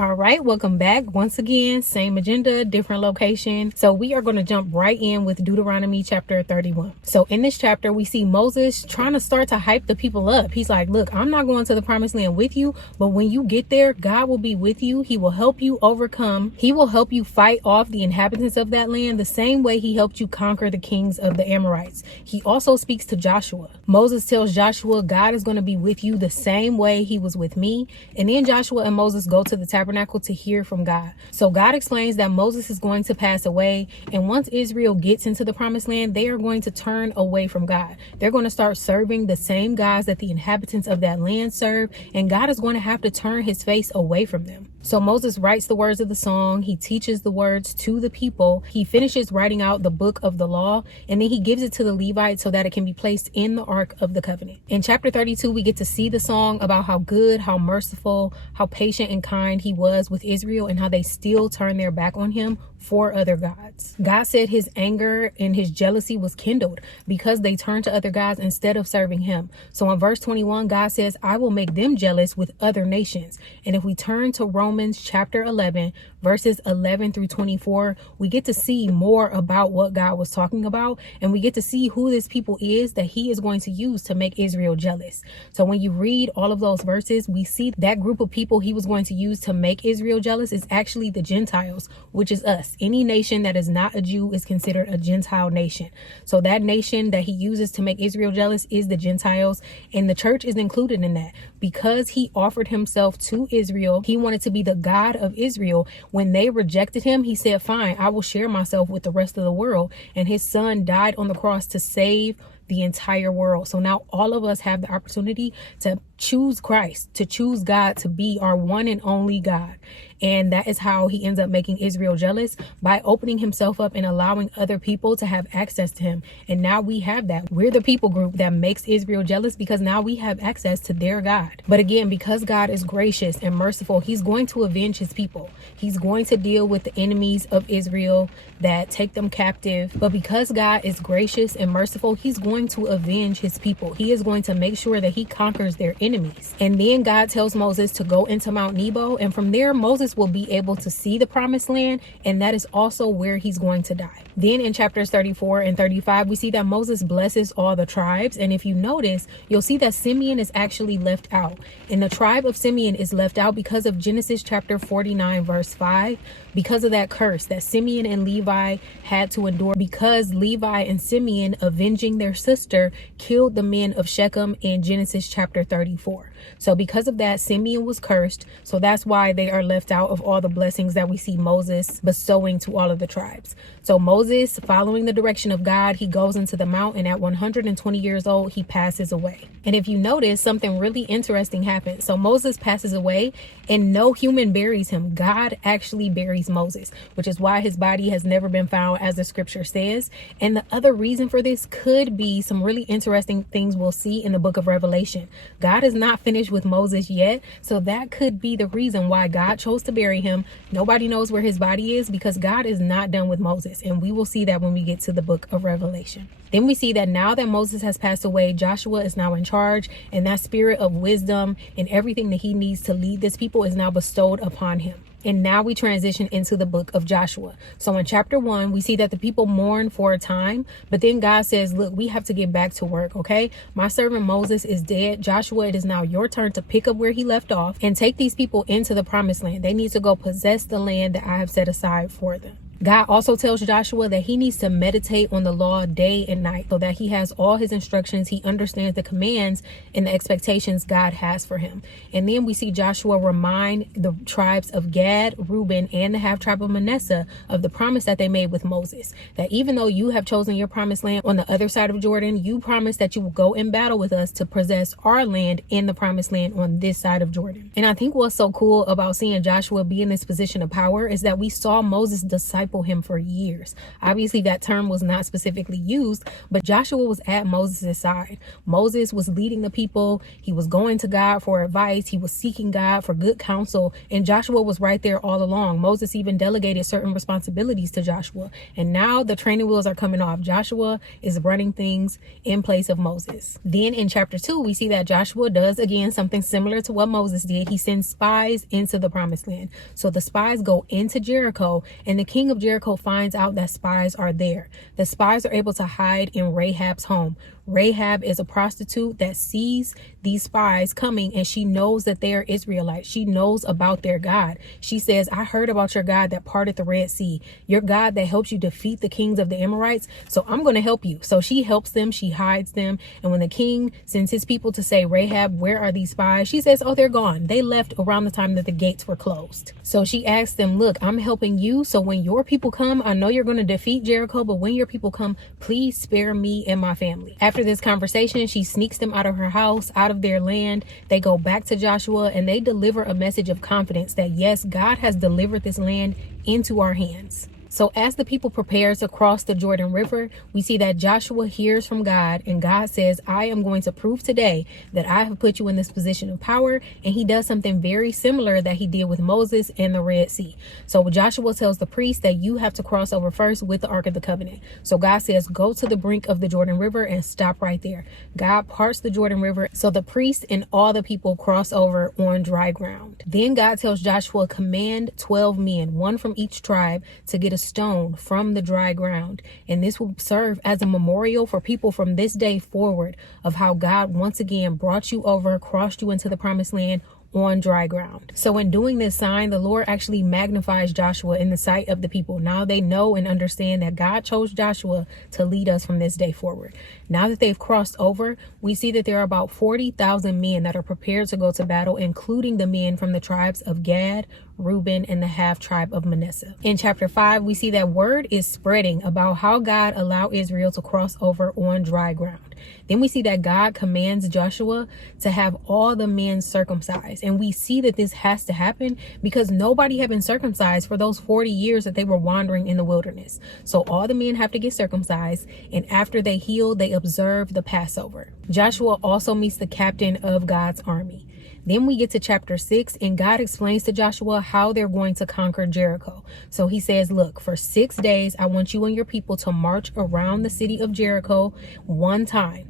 All right, welcome back. Once again, same agenda, different location. So we are going to jump right in with Deuteronomy chapter 31. So in this chapter, we see Moses trying to start to hype the people up. He's like, look, I'm not going to the promised land with you, but when you get there, God will be with you. He will help you overcome. He will help you fight off the inhabitants of that land the same way he helped you conquer the kings of the Amorites. He also speaks to Joshua. Moses tells Joshua, God is going to be with you the same way he was with me. And then Joshua and Moses go to the tabernacle to hear from God. So God explains that Moses is going to pass away, and once Israel gets into the promised land, they are going to turn away from God. They're going to start serving the same gods that the inhabitants of that land serve, and God is going to have to turn his face away from them. So Moses writes the words of the song. He teaches the words to the people. He finishes writing out the book of the law, and then he gives it to the Levites so that it can be placed in the Ark of the Covenant. In chapter 32, we get to see the song about how good, how merciful, how patient and kind he was with Israel, and how they still turned their back on him for other gods. God said his anger and his jealousy was kindled because they turned to other gods instead of serving him. So in verse 21, God says, I will make them jealous with other nations. And if we turn to Romans chapter 11, verses 11 through 24, we get to see more about what God was talking about, and we get to see who this people is that he is going to use to make Israel jealous. So when you read all of those verses, we see that group of people he was going to use to make Israel jealous is actually the Gentiles, which is us. Any nation that is not a Jew is considered a Gentile nation. So that nation that he uses to make Israel jealous is the Gentiles, and the church is included in that. Because he offered himself to Israel, he wanted to be the God of Israel. When they rejected him, he said, fine, I will share myself with the rest of the world. And his son died on the cross to save the entire world. So now all of us have the opportunity to choose Christ, to choose God to be our one and only God. And that is how he ends up making Israel jealous, by opening himself up and allowing other people to have access to him. And now we have that. We're the people group that makes Israel jealous because now we have access to their God. But again, because God is gracious and merciful, he's going to avenge his people. He's going to deal with the enemies of Israel that take them captive. But because God is gracious and merciful, he's going to avenge his people. He is going to make sure that he conquers their enemies. And then God tells Moses to go into Mount Nebo, and from there Moses will be able to see the promised land, and that is also where he's going to die. Then in chapters 34 and 35, we see that Moses blesses all the tribes, and if you notice, you'll see that Simeon is actually left out. And the tribe of Simeon is left out because of Genesis chapter 49 verse 5, because of that curse that Simeon and Levi had to endure, because Levi and Simeon, avenging their sister, killed the men of Shechem in Genesis chapter 34. So because of that, Simeon was cursed. So that's why they are left out of all the blessings that we see Moses bestowing to all of the tribes. So Moses, following the direction of God, he goes into the mount, and at 120 years old, he passes away. And if you notice, something really interesting happens. So Moses passes away, and no human buries him. God actually buries Moses, which is why his body has never been found, as the scripture says. And the other reason for this could be some really interesting things we'll see in the book of Revelation. God is not finished with Moses yet, so that could be the reason why God chose to bury him. Nobody knows where his body is, because God is not done with Moses, and we will see that when we get to the book of Revelation. Then we see that now that Moses has passed away, Joshua is now in charge, and that spirit of wisdom and everything that he needs to lead this people is now bestowed upon him. And now we transition into the book of Joshua. So in chapter 1, we see that the people mourn for a time, but then God says, look, we have to get back to work, okay? My servant Moses is dead. Joshua, it is now your turn to pick up where he left off and take these people into the promised land. They need to go possess the land that I have set aside for them. God also tells Joshua that he needs to meditate on the law day and night so that he has all his instructions. He understands the commands and the expectations God has for him. And then we see Joshua remind the tribes of Gad, Reuben, and the half tribe of Manasseh of the promise that they made with Moses, that even though you have chosen your promised land on the other side of Jordan, you promised that you will go in battle with us to possess our land in the promised land on this side of Jordan. And I think what's so cool about seeing Joshua be in this position of power is that we saw Moses disciple disciple him for years. Obviously, that term was not specifically used, but Joshua was at Moses' side. Moses was leading the people. He was going to God for advice. He was seeking God for good counsel. And Joshua was right there all along. Moses even delegated certain responsibilities to Joshua. And now the training wheels are coming off. Joshua is running things in place of Moses. Then in chapter 2, we see that Joshua does again something similar to what Moses did. He sends spies into the promised land. So the spies go into Jericho, and the king of Jericho finds out that spies are there. The spies are able to hide in Rahab's home. Rahab is a prostitute that sees these spies coming, and she knows that they are Israelites. She knows about their God. She says, I heard about your God that parted the Red Sea, your God that helps you defeat the kings of the Amorites. So I'm going to help you. So she helps them. She hides them. And when the king sends his people to say, Rahab, where are these spies? She says, oh, they're gone. They left around the time that the gates were closed. So she asks them, look, I'm helping you. So when your people come, I know you're going to defeat Jericho, but when your people come, please spare me and my family. After this conversation, she sneaks them out of her house, out of their land. They go back to Joshua and they deliver a message of confidence that yes, God has delivered this land into our hands. So as the people prepare to cross the Jordan River, we see that Joshua hears from God, and God says, I am going to prove today that I have put you in this position of power. And he does something very similar that he did with Moses and the Red Sea. So Joshua tells the priest that you have to cross over first with the Ark of the Covenant. So God says, go to the brink of the Jordan River and stop right there. God parts the Jordan River. So the priest and all the people cross over on dry ground. Then God tells Joshua, command 12 men, one from each tribe, to get a stone from the dry ground, and this will serve as a memorial for people from this day forward of how God once again brought you over, crossed you into the promised land on dry ground. So in doing this sign, the Lord actually magnifies Joshua in the sight of the people. Now they know and understand that God chose Joshua to lead us from this day forward. Now that they've crossed over, we see that there are about 40,000 men that are prepared to go to battle, including the men from the tribes of Gad, Reuben, and the half tribe of Manasseh. In chapter 5, we see that word is spreading about how God allowed Israel to cross over on dry ground. Then we see that God commands Joshua to have all the men circumcised. And we see that this has to happen because nobody had been circumcised for those 40 years that they were wandering in the wilderness. So all the men have to get circumcised. And after they heal, they observe the Passover. Joshua also meets the captain of God's army. Then we get to chapter 6, and God explains to Joshua how they're going to conquer Jericho. So he says, look, for 6 days, I want you and your people to march around the city of Jericho one time.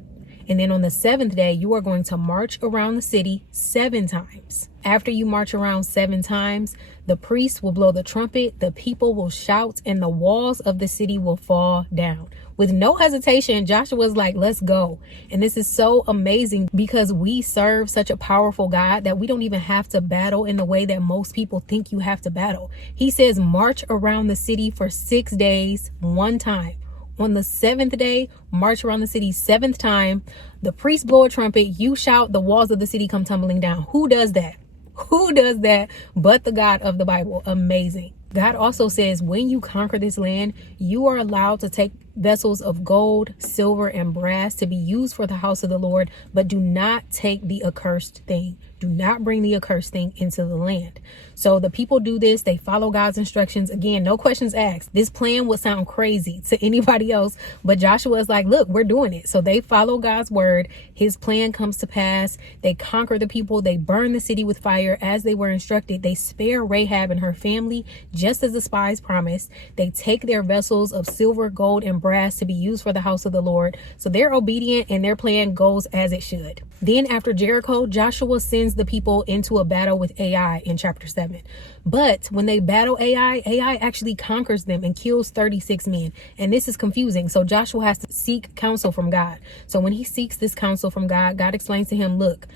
And then on the 7th day, you are going to march around the city 7 times. After you march around 7 times, the priest will blow the trumpet, the people will shout, and the walls of the city will fall down. With no hesitation, Joshua's like, let's go. And this is so amazing because we serve such a powerful God that we don't even have to battle in the way that most people think you have to battle. He says, march around the city for 6 days, one time. On the 7th day, march around the city 7th time. The priest blow a trumpet, you shout, the walls of the city come tumbling down. Who does that? Who does that but the God of the Bible? Amazing. God also says when you conquer this land, you are allowed to take vessels of gold, silver, and brass to be used for the house of the Lord, but do not take the accursed thing. Do not bring the accursed thing into the land. So the people do this. They follow God's instructions. Again, no questions asked. This plan would sound crazy to anybody else, but Joshua is like, look, we're doing it. So they follow God's word. His plan comes to pass. They conquer the people. They burn the city with fire as they were instructed. They spare Rahab and her family, just as the spies promised. They take their vessels of silver, gold, and brass to be used for the house of the Lord. So they're obedient and their plan goes as it should. Then after Jericho, Joshua sends the people into a battle with Ai in chapter 7. But when they battle Ai actually conquers them and kills 36 men. And this is confusing. So Joshua has to seek counsel from God. So when he seeks this counsel from God, God explains to him, look,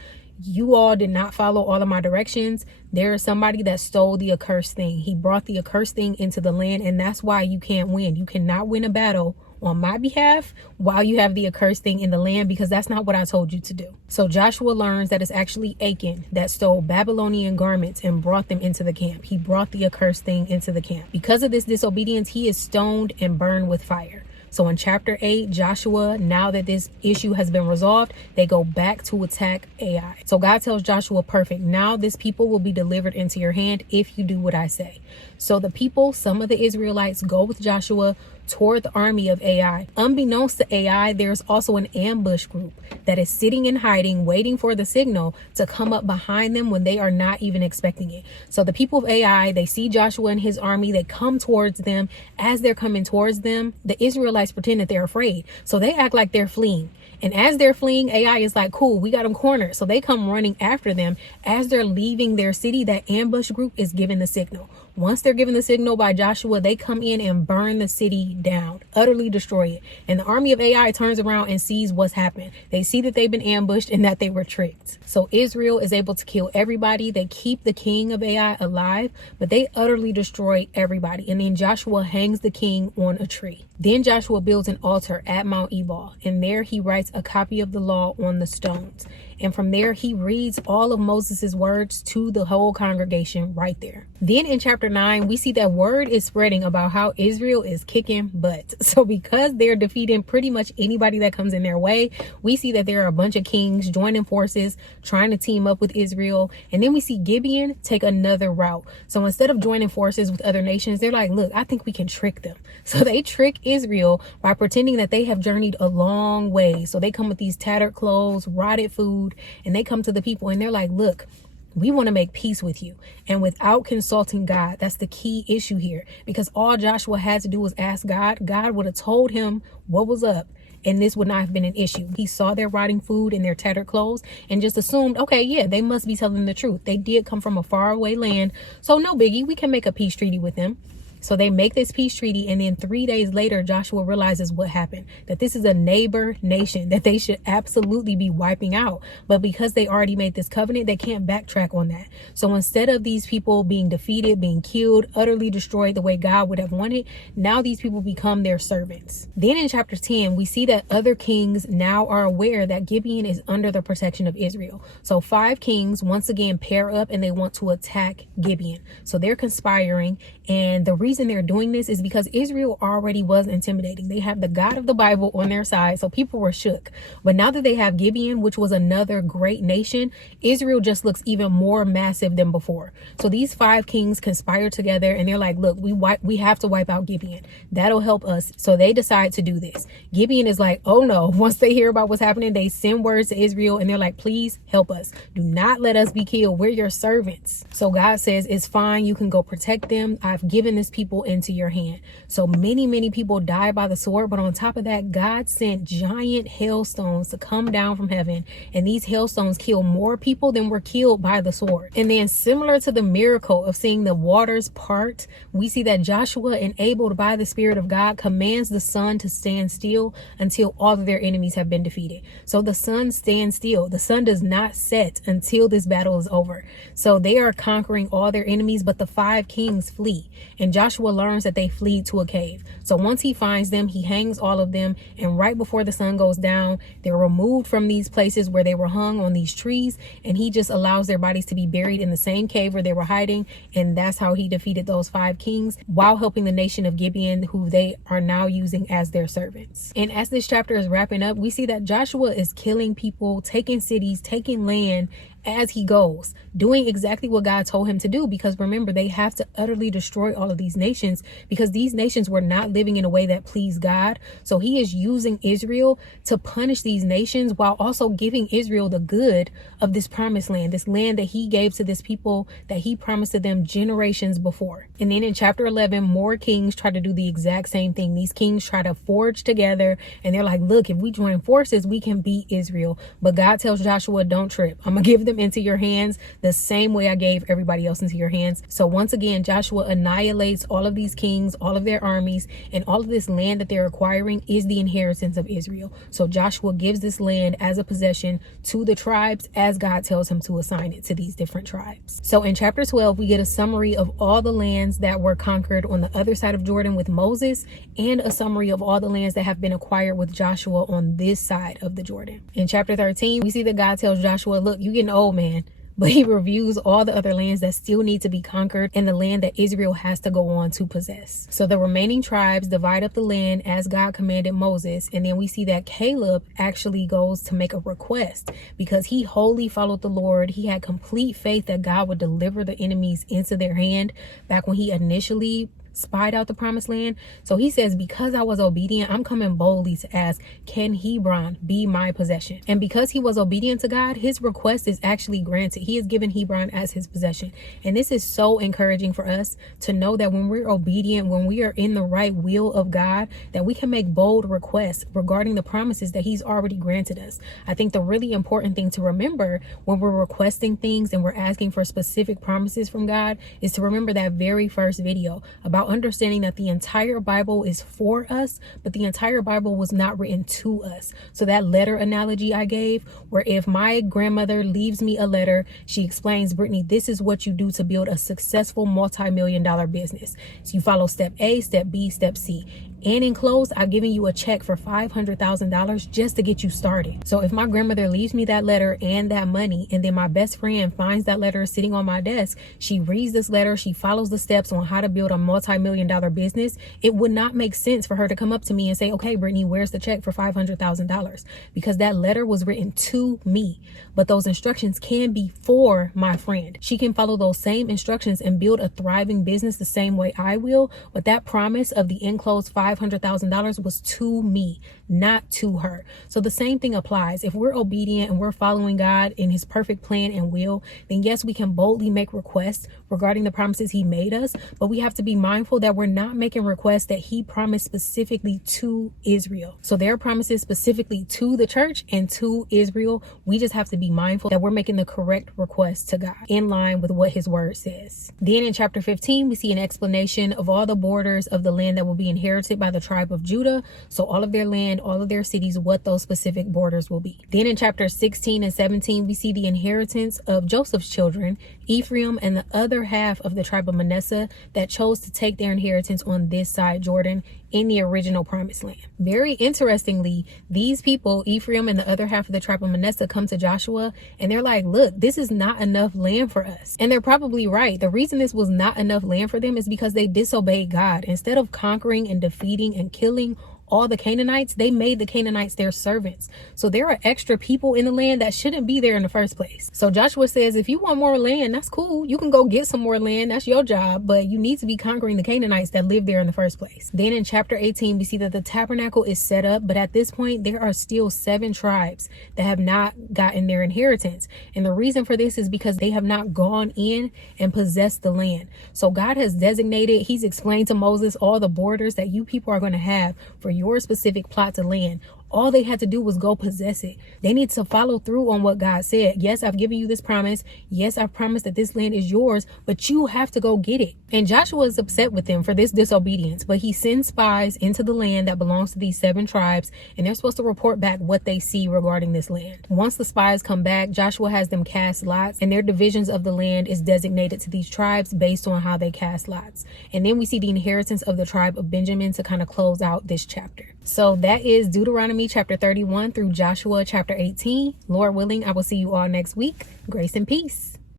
you all did not follow all of my directions. There is somebody that stole the accursed thing. He brought the accursed thing into the land, and that's why you can't win. You cannot win a battle on my behalf while you have the accursed thing in the land, because that's not what I told you to do. So Joshua learns that it's actually Achan that stole Babylonian garments and brought them into the camp. He brought the accursed thing into the camp. Because of this disobedience, he is stoned and burned with fire. So in chapter 8, Joshua, now that this issue has been resolved, they go back to attack Ai. So God tells Joshua, perfect, now this people will be delivered into your hand if you do what I say. So the people, some of the Israelites, go with Joshua toward the army of Ai. Unbeknownst to Ai, there's also an ambush group that is sitting and hiding, waiting for the signal to come up behind them when they are not even expecting it. So the people of Ai, they see Joshua and his army, they come towards them. As they're coming towards them, the Israelites pretend that they're afraid. So they act like they're fleeing. And as they're fleeing, Ai is like, cool, we got them cornered. So they come running after them. As they're leaving their city, that ambush group is given the signal. Once they're given the signal by Joshua, they come in and burn the city down, utterly destroy it. And the army of Ai turns around and sees what's happened. They see that they've been ambushed and that they were tricked. So Israel is able to kill everybody. They keep the king of Ai alive, but they utterly destroy everybody. And then Joshua hangs the king on a tree. Then Joshua builds an altar at Mount Ebal, and there he writes a copy of the law on the stones. And from there, he reads all of Moses' words to the whole congregation right there. Then in chapter 9, we see that word is spreading about how Israel is kicking butt. So because they're defeating pretty much anybody that comes in their way, we see that there are a bunch of kings joining forces, trying to team up with Israel. And then we see Gibeon take another route. So instead of joining forces with other nations, they're like, look, I think we can trick them. So they trick Israel by pretending that they have journeyed a long way. So they come with these tattered clothes, rotted food, and they come to the people and they're like, look, we want to make peace with you. And without consulting God, that's the key issue here, because all Joshua had to do was ask God. God would have told him what was up, and this would not have been an issue. He saw their rotting food and their tattered clothes and just assumed, okay, yeah, they must be telling the truth. They did come from a faraway land, so no biggie, we can make a peace treaty with them. So they make this peace treaty, and then 3 days later, Joshua realizes what happened, that this is a neighbor nation that they should absolutely be wiping out. But because they already made this covenant, they can't backtrack on that. So instead of these people being defeated, being killed, utterly destroyed the way God would have wanted, now these people become their servants. Then in chapter 10, we see that other kings now are aware that Gibeon is under the protection of Israel. So 5 kings once again pair up and they want to attack Gibeon. So they're conspiring, and the reason they're doing this is because Israel already was intimidating. They have the God of the Bible on their side, so people were shook. But now that they have Gibeon, which was another great nation, Israel just looks even more massive than before. So these 5 kings conspire together and they're like, look, we have to wipe out Gibeon. That'll help us. So they decide to do this. Gibeon is like, oh no. Once they hear about what's happening, they send words to Israel and they're like, please help us. Do not let us be killed. We're your servants. So God says, it's fine. You can go protect them. I've given this people into your hand. So many people die by the sword, but on top of that, God sent giant hailstones to come down from heaven, and these hailstones kill more people than were killed by the sword. And then, similar to the miracle of seeing the waters part, we see that Joshua, enabled by the Spirit of God, commands the sun to stand still until all of their enemies have been defeated. So the sun stands still. The sun does not set until this battle is over. So they are conquering all their enemies, but the 5 kings flee, and Joshua learns that they flee to a cave. So once he finds them, he hangs all of them, and right before the sun goes down, they're removed from these places where they were hung on these trees, and he just allows their bodies to be buried in the same cave where they were hiding. And that's how he defeated those 5 kings while helping the nation of Gibeon, who they are now using as their servants. And as this chapter is wrapping up, we see that Joshua is killing people, taking cities, taking land as he goes, doing exactly what God told him to do, because remember, they have to utterly destroy all of these nations because these nations were not living in a way that pleased God. So he is using Israel to punish these nations while also giving Israel the good of this promised land, this land that he gave to this people that he promised to them generations before. And then in chapter 11, more kings try to do the exact same thing. These kings try to forge together and they're like, look, if we join forces, we can beat Israel. But God tells Joshua, don't trip. I'm gonna give them into your hands the same way I gave everybody else into your hands. So once again, Joshua annihilates all of these kings, all of their armies, and all of this land that they're acquiring is the inheritance of Israel. So Joshua gives this land as a possession to the tribes as God tells him to assign it to these different tribes. So in chapter 12, we get a summary of all the lands that were conquered on the other side of Jordan with Moses, and a summary of all the lands that have been acquired with Joshua on this side of the Jordan. In chapter 13, we see that God tells Joshua, look, you're getting old, man. but he reviews all the other lands that still need to be conquered and the land that Israel has to go on to possess. So the remaining tribes divide up the land as God commanded Moses. And then we see that Caleb actually goes to make a request because he wholly followed the Lord. He had complete faith that God would deliver the enemies into their hand back when he initially spied out the promised land. So he says, because I was obedient, I'm coming boldly to ask, can Hebron be my possession? And because he was obedient to God, his request is actually granted. He is given Hebron as his possession. And this is so encouraging for us to know that when we're obedient, when we are in the right will of God, that we can make bold requests regarding the promises that he's already granted us. I think the really important thing to remember when we're requesting things and we're asking for specific promises from God is to remember that very first video about understanding that the entire Bible is for us, but the entire Bible was not written to us. So that letter analogy I gave, where if my grandmother leaves me a letter, she explains, Brittany, this is what you do to build a successful multi-million-dollar business. So you follow step A, step B, step C. And enclosed, I've given you a check for $500,000 just to get you started. So if my grandmother leaves me that letter and that money, and then my best friend finds that letter sitting on my desk, she reads this letter, she follows the steps on how to build a multi-million-dollar business, it would not make sense for her to come up to me and say, okay, Brittany, where's the check for $500,000? Because that letter was written to me. But those instructions can be for my friend. She can follow those same instructions and build a thriving business the same way I will. But that promise of the enclosed $500,000 was to me, not to her. So the same thing applies. If we're obedient and we're following God in his perfect plan and will, then yes, we can boldly make requests regarding the promises he made us, but we have to be mindful that we're not making requests that he promised specifically to Israel. So there are promises specifically to the church and to Israel. We just have to be mindful that we're making the correct request to God in line with what his word says. Then in chapter 15, we see an explanation of all the borders of the land that will be inherited by the tribe of Judah. So all of their land, all of their cities, what those specific borders will be. Then in chapters 16 and 17, we see the inheritance of Joseph's children, Ephraim and the other half of the tribe of Manasseh that chose to take their inheritance on this side Jordan in the original promised land. Very interestingly, these people, Ephraim and the other half of the tribe of Manasseh, come to Joshua and they're like, look, this is not enough land for us. And they're probably right. The reason this was not enough land for them is because they disobeyed God. Instead of conquering and defeating and killing all the Canaanites, they made the Canaanites their servants. So there are extra people in the land that shouldn't be there in the first place. So Joshua says, if you want more land, that's cool. You can go get some more land. That's your job. But you need to be conquering the Canaanites that live there in the first place. Then in chapter 18, we see that the tabernacle is set up. But at this point, there are still 7 tribes that have not gotten their inheritance. And the reason for this is because they have not gone in and possessed the land. So God has designated, he's explained to Moses all the borders that you people are going to have for your specific plot to land. All they had to do was go possess it. They need to follow through on what God said. Yes, I've given you this promise. Yes, I've promised that this land is yours, but you have to go get it. And Joshua is upset with them for this disobedience, but he sends spies into the land that belongs to these 7 tribes, and they're supposed to report back what they see regarding this land. Once the spies come back, Joshua has them cast lots, and their divisions of the land is designated to these tribes based on how they cast lots. And then we see the inheritance of the tribe of Benjamin to kind of close out this chapter. So that is Deuteronomy chapter 31 through Joshua chapter 18. Lord willing, I will see you all next week. Grace and peace.